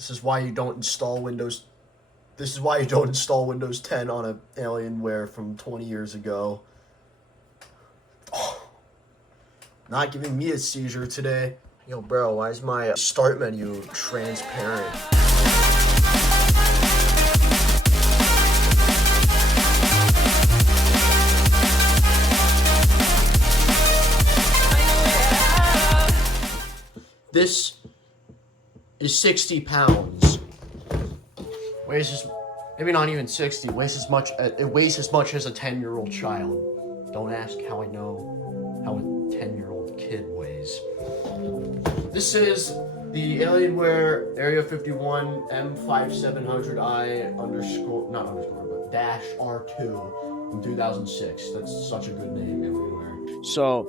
This is why you don't install Windows. This is why you don't install Windows 10 on an Alienware from 20 years ago. Oh, not giving me a seizure today. Yo, bro, why is my start menu transparent? This is 60 pounds. Weighs as, maybe not even 60. It weighs as much as a 10-year-old child. Don't ask how I know how a 10-year-old kid weighs. This is the Alienware Area-51 M5700i dash R2 from 2006. That's such a good name, Alienware. So,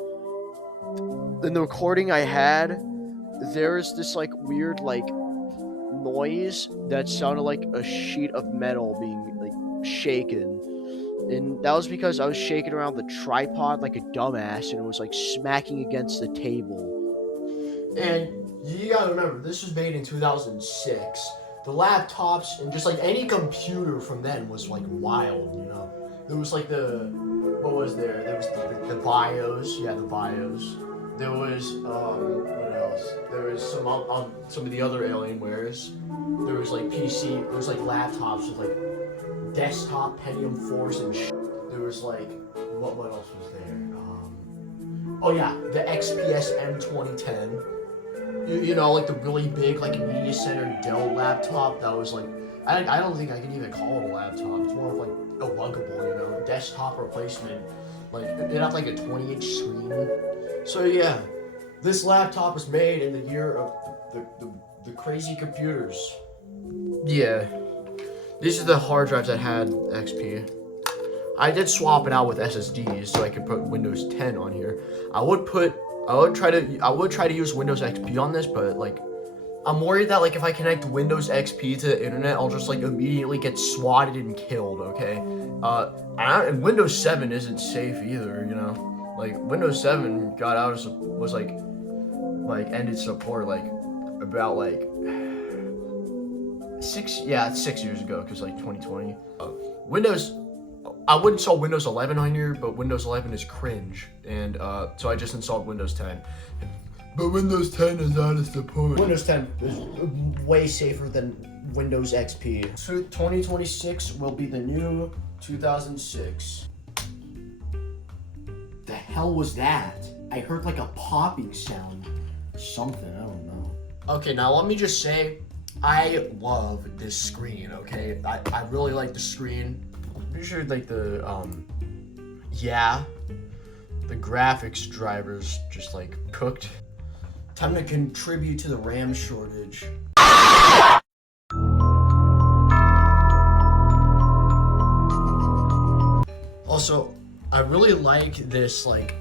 in the recording I had, there is this like weird like noise that sounded like a sheet of metal being like shaken, and that was because I was shaking around the tripod like a dumbass, and it was like smacking against the table. And you gotta remember, this was made in 2006. The laptops and just like any computer from then was like wild, you know. There was like what was there? There was the BIOS, yeah, the BIOS. There was what else? There was some of the other Alienwares. There was like PC. There was like laptops with like desktop Pentium 4s and shit. There was like what else was there? Oh yeah, the XPS M2010. You know, like the really big like Media Center Dell laptop. That was like I don't think I can even call it a laptop. It's more of like a luggable, you know, desktop replacement. Like it had like a 20-inch screen. So yeah, this laptop was made in the year of the crazy computers. Yeah, these are the hard drives that had XP. I did swap it out with SSDs so I could put Windows 10 on here. I would try to use Windows XP on this, but like I'm worried that like if I connect Windows XP to the internet, I'll just like immediately get swatted and killed. Okay, and Windows 7 isn't safe either. You know. Like Windows 7 got out of was like ended support like about like 6 years ago, because like 2020. I wouldn't install Windows 11 on here, but Windows 11 is cringe, and so I just installed Windows 10. But Windows 10 is out of support. Windows 10 is way safer than Windows XP. So 2026 will be the new 2006. The hell was that? I heard like a popping sound. Something, I don't know. Okay, now let me just say, I love this screen, okay? I really like the screen. I'm pretty sure like the graphics drivers just like cooked. Time to contribute to the RAM shortage. Also, I really like this like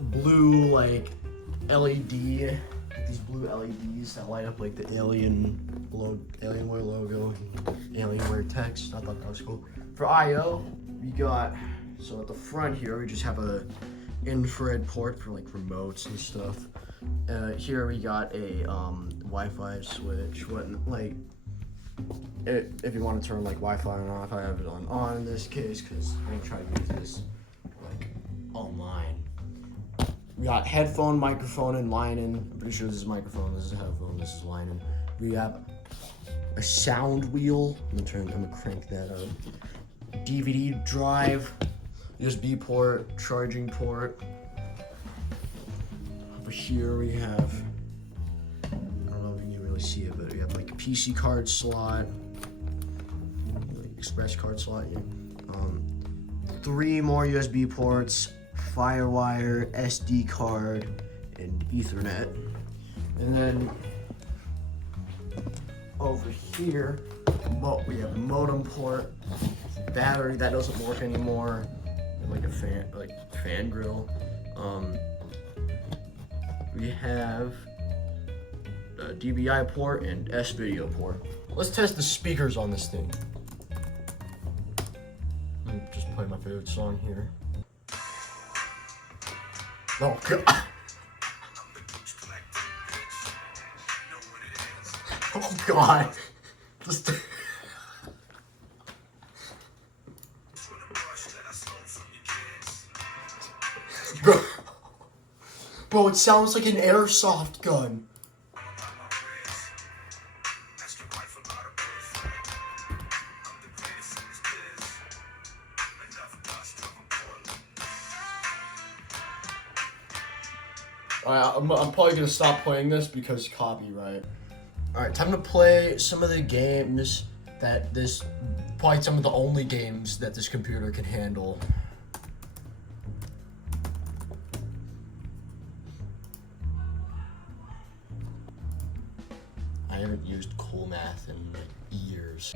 blue like LED, these blue LEDs that light up like the Alienware logo, Alienware text. I thought that was cool. For I/O, we got, so at the front here we just have a infrared port for like remotes and stuff. Here we got a Wi-Fi switch. If you want to turn like Wi-Fi on off, I have it on in this case because I'm gonna try to use this like online. We got headphone, microphone, and line in. I'm pretty sure this is microphone, this is headphone, this is line in. We have a sound wheel. I'm gonna crank that up. DVD drive, USB port, charging port. Over here we have, I don't know if you can really see it, but we have like a PC card slot, express card slot. Yeah. 3 more USB ports, Firewire, SD card, and Ethernet. And then over here, we have a modem port, battery that doesn't work anymore, and like a fan grill. We have a DVI port and S-video port. Let's test the speakers on this thing. Just play my favorite song here. Oh God. Oh God. Just bro, bro, it sounds like an airsoft gun. Alright, I'm probably gonna stop playing this because copyright. Alright, time to play some of the games that probably some of the only games that this computer can handle. I haven't used Cool Math in like years.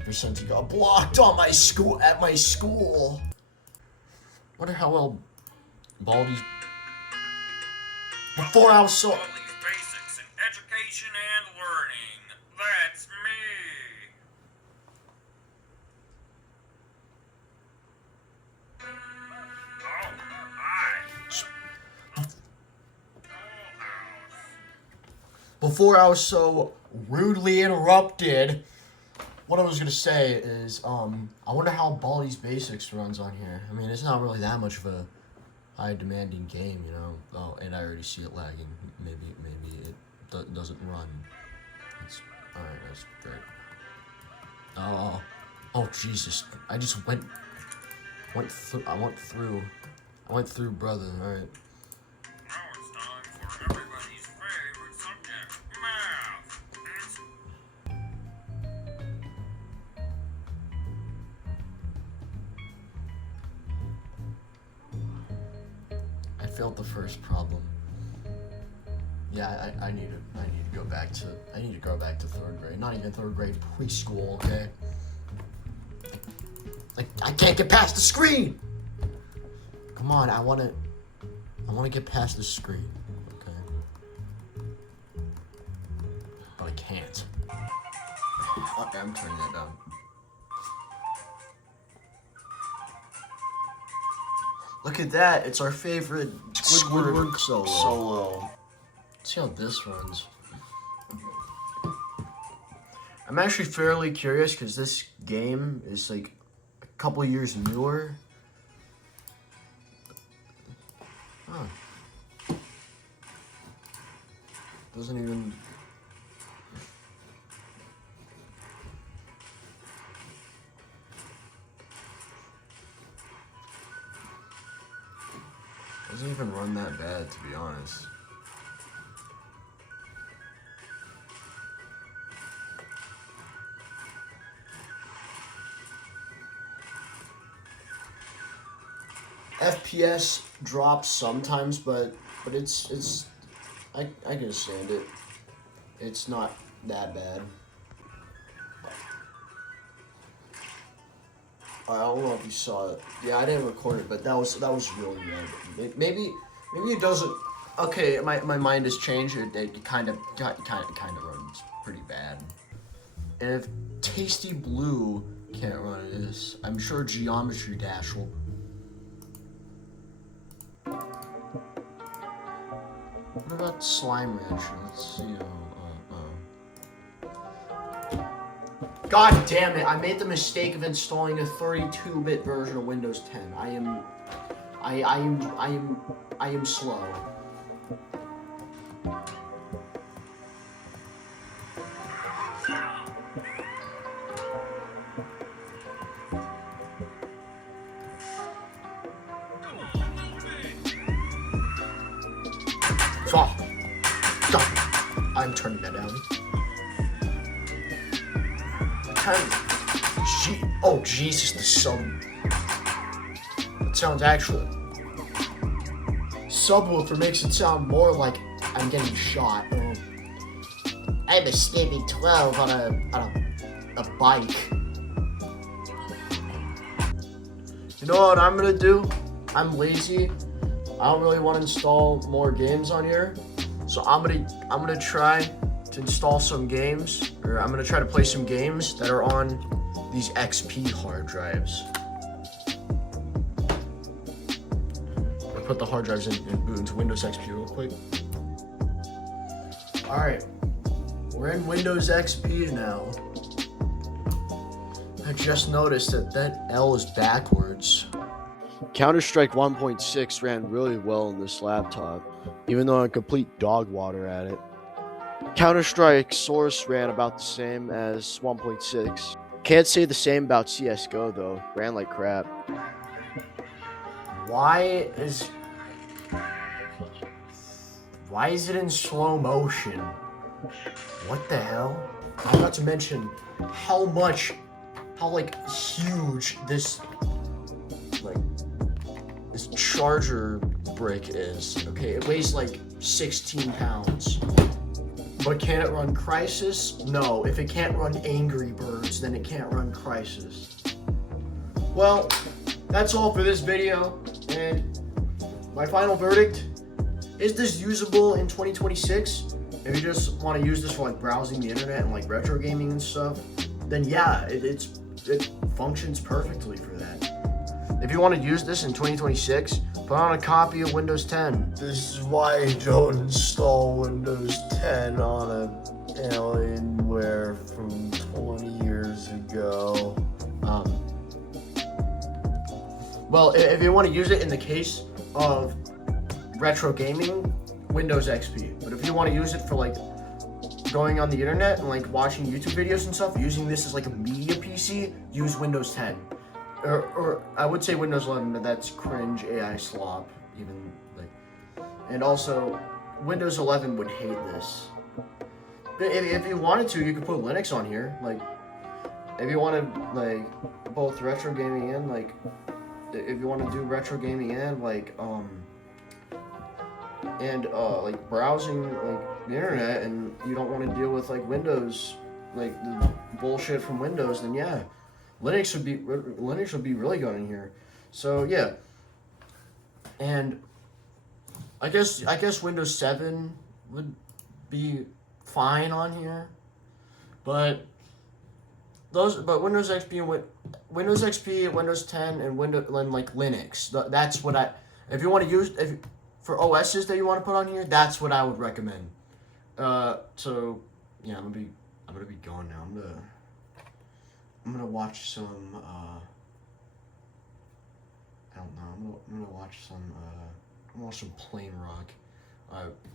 Ever since he got blocked on my school at my school. Wonder how well Baldi's. Before I was so. Basics in education and learning. That's me. Oh, hi. Before I was so rudely interrupted, what I was gonna say is, I wonder how Baldi's Basics runs on here. I mean, it's not really that much of a high demanding game, you know. Oh, and I already see it lagging. Maybe it doesn't run. Alright, that's great. Oh Jesus! I just went through. I went through, brother. Alright. Now it's time for everybody's favorite subject, math. I failed the first problem. Yeah, I need to go back to third grade. Not even third grade, preschool, okay? Like, I can't get past the screen. Come on, I wanna get past the screen, okay? But I can't. Okay, I'm turning that down. Look at that, it's our favorite Squidward solo. Let's see how this runs. I'm actually fairly curious because this game is like a couple years newer. Huh. Doesn't even... Doesn't even run that bad, to be honest. FPS drops sometimes, but it's I can stand it. It's not that bad. I don't know if you saw it. Yeah, I didn't record it, but that was really bad. Maybe it doesn't. Okay, my mind has changed. It kind of runs pretty bad. And if Tasty Blue can't run this, I'm sure Geometry Dash will. What about Slime Rancher? Let's see. God damn it! I made the mistake of installing a 32-bit version of Windows 10. I am slow. I'm turning that down. Oh Jesus, the sub. It sounds actually. Subwoofer makes it sound more like I'm getting shot. I'm a Stevie 12 on a bike. You know what I'm gonna do? I'm lazy. I don't really want to install more games on here, so I'm gonna try to install some games, or I'm gonna try to play some games that are on these XP hard drives. I'll put the hard drives in and boot into Windows XP real quick. All right, We're in Windows XP now. I just noticed that L is backwards. Counter-Strike 1.6 ran really well on this laptop, even though I complete dog water at it. Counter-Strike Source ran about the same as 1.6. Can't say the same about CSGO though, ran like crap. Why is it in slow motion? What the hell? I forgot to mention how like huge this charger brick is. Okay, it weighs like 16 pounds. But can it run Crysis? No. If it can't run Angry Birds, then it can't run Crysis. Well, that's all for this video. And my final verdict, is this usable in 2026? If you just want to use this for like browsing the internet and like retro gaming and stuff, then yeah, it functions perfectly for that. If you want to use this in 2026, put on a copy of Windows 10. This is why you don't install Windows 10 on a Alienware from 20 years ago. Well, if you want to use it in the case of retro gaming, Windows XP. But if you want to use it for like going on the internet and like watching YouTube videos and stuff, using this as like a media PC, use Windows 10. Or I would say Windows 11, but that's cringe AI slop. Even like, and also Windows 11 would hate this. If you wanted to, you could put Linux on here. Like, if you wanted like both retro gaming and like, if you want to do retro gaming and like like browsing like the internet, and you don't want to deal with like Windows, like the bullshit from Windows, then yeah. Linux would be really good in here. So yeah, and I guess Windows 7 would be fine on here, but Windows XP and Windows 10 and like Linux. That's what if you want to use for OSs that you want to put on here. That's what I would recommend. So yeah, I'm gonna be going now. I'm gonna watch some, I don't know, I'm gonna watch some, I'm gonna watch some Plain Rock.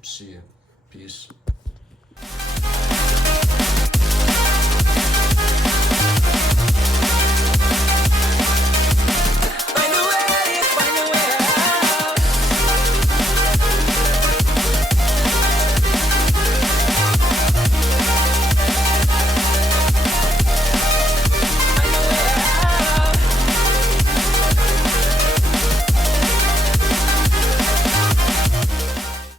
See ya. Peace.